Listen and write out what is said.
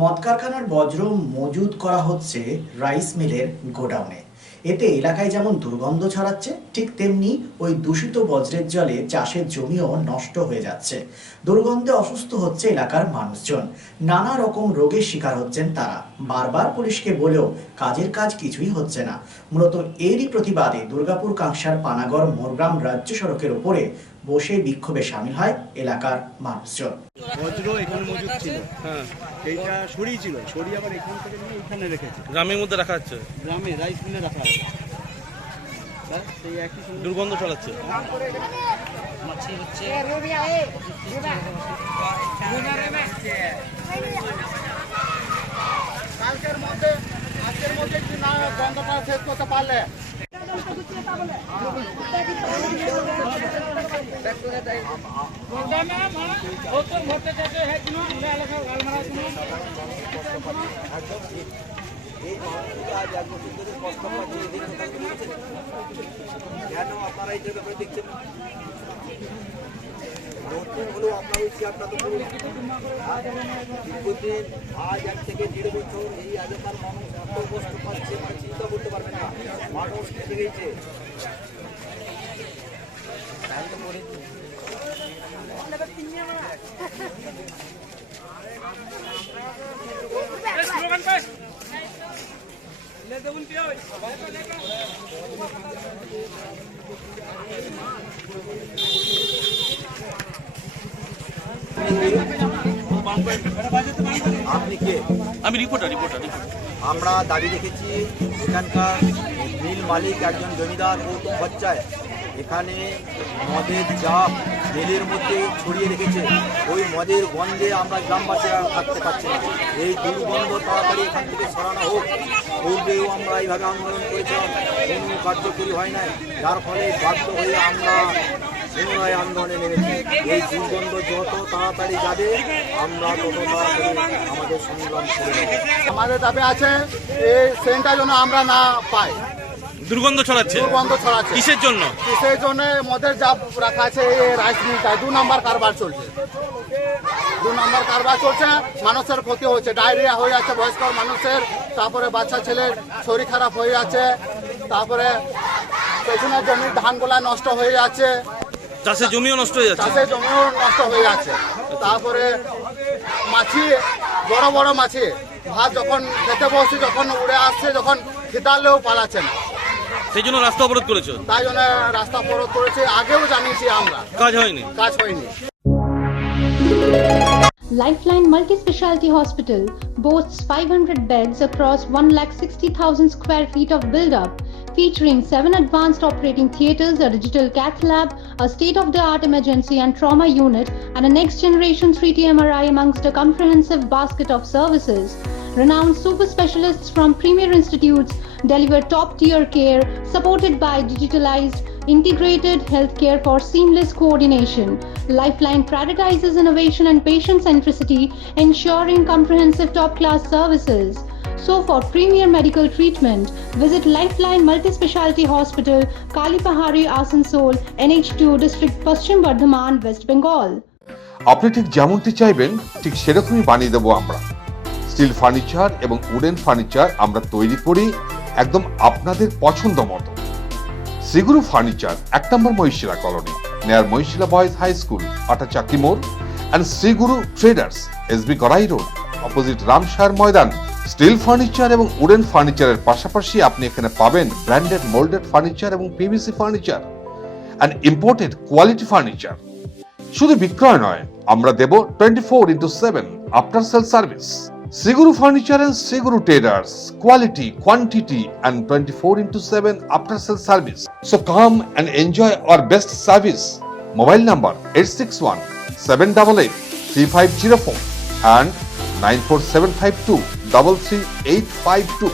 মদ কারখানার বজ্র মজুত করা হচ্ছে রাইস মিলের গোডাউনে। এতে এলাকায় যেমন দুর্গন্ধ ছড়াচ্ছে, ঠিক তেমনি ওই দূষিত বজ্রের জলে চাষের জমিও নষ্ট হয়ে যাচ্ছে। দুর্গন্ধে অসুস্থ হচ্ছে এলাকার মানুষজন, নানা রকম রোগের শিকার হচ্ছেন তারা। বারবার পুলিশকে বলেও কাজের কাজ কিছুই হচ্ছে না। মূলত এরই প্রতিবাদে দুর্গাপুর কাংসার পানাগড় মোরগ্রাম রাজ্য সড়কের উপরে বসে বিক্ষোভে সামিল হয় এলাকার মানুষজন। বজ্র এখানে মজুদ ছিল, এইটা সরিয়েছিল, সরিয়ে আবার এখান থেকে নিয়ে এখানে রেখেছে। গ্রামের মধ্যে রাখা হচ্ছে, গ্রামে রাইস মিলে রাখা আছে, সেই একই সঙ্গে দুর্গন্ধ ছড়াচ্ছে। কালকের মধ্যে আজকের মধ্যে কি না বন্ধটা শেষ করতে পারলে কেন আপনারা এই ব্যাপারে দেখছেন? দীর্ঘদিন আজ 1 থেকে 1.5 বছর এই আগেকার মানুষ এত কষ্ট পাচ্ছে, মানে চিন্তা করতে পারবেন না। মানুষ কেটে গেছে। আপনি কে? আমি রিপোর্টার। আমরা দাবি রেখেছি এখানকার মিল মালিক একজন জমিদার গৌতম ভট্টাচার্য এখানে মদের জাপ মিলের মধ্যে ছড়িয়ে রেখেছে। ওই মদের গন্ধে আমরা গ্রামবাসীরা থাকতে পারছি না। এই দুর্গন্ধ তাড়াতাড়ি এখান থেকে সরানো হোক। পূর্বেও আমরা এইভাবে আন্দোলন করেছিলাম, কোনো কার্যকরী হয় নাই, যার ফলে বাধ্য হয়ে আমরা পুনরায় আন্দোলনে নেমেছি। এই দুর্গন্ধ যত তাড়াতাড়ি যাবে আমরা তত তাড়াতাড়ি আমাদের সংগ্রাম করে নেব। আমাদের দাবি আছে এই সেন্টার যেন আমরা না পাই। দুর্গন্ধ ছড়াচ্ছে। কিসের জন্য? কিসের জন্য? মদের জাপ রাখা আছে এই রাইস মিলটা। 2 নম্বর কারবার চলছে, 2 নম্বর কারবার চলছে। মানুষের ক্ষতি হচ্ছে, ডায়রিয়া হয়ে যাচ্ছে বয়স্ক মানুষের, তারপরে বাচ্চা ছেলের শরীর খারাপ হয়ে যাচ্ছে, তারপরে পেছনের জমির ধানগুলা নষ্ট হয়ে যাচ্ছে, চাষের জমিও নষ্ট হয়ে যাচ্ছে। তারপরে মাছি, বড় বড় মাছি ভাত যখন খেতে বসছি, যখন উড়ে আসছে, যখন খিতালেও পালাচ্ছে না, সেই জন্য রাস্তা অবরোধ করেছো? তাই জন্য রাস্তা অবরোধ করেছে। আগেও জানিয়েছি আমরা, কাজ হয়নি। Lifeline Multi-Specialty Hospital boasts 500 beds across 1,60,000 square feet of build-up, featuring 7 advanced operating theatres, a digital cath lab, a state-of-the-art emergency and trauma unit, and a next-generation 3T MRI amongst a comprehensive basket of services. Renowned super specialists from premier institutes deliver top-tier care, supported by digitalized, integrated healthcare for seamless coordination. Lifeline prioritizes innovation and patient centricity, ensuring comprehensive top-class services. So for premier medical treatment, visit Lifeline Multi-Specialty Hospital, Kalipahari, Asansol, NH2 District, Paschim Bardhaman, West Bengal. আপনি ঠিক যেমনটি চাইবেন ঠিক সেরকমই বানিয়ে দেবো আমরা। Steel furniture এবং উডেন ফার্নিচার আমরা তৈরি করি একদম আপনাদের পছন্দ মতো। Sriguru furniture 1 number Mahishila colony, near Mahishila boys high school, Atachaki মোড়, and Sriguru traders, SB Gorai road, opposite Ramsayar ময়দান। স্টিল ফার্নিচার এবং উডেন ফার্নিচারের পাশাপাশি আপনি এখানে পাবেন ব্র্যান্ডেড মোল্ডেড ফার্নিচার এবং PVC furniture and imported quality furniture. শুধু বিক্রয় নয়, আমরা দেব 24/7 after sale service. Sriguru Furniture and Sriguru Traders, quality, quantity and 24/7 after sales service. So come and enjoy our best service. Mobile number 861-788-3504 and 94752-33852.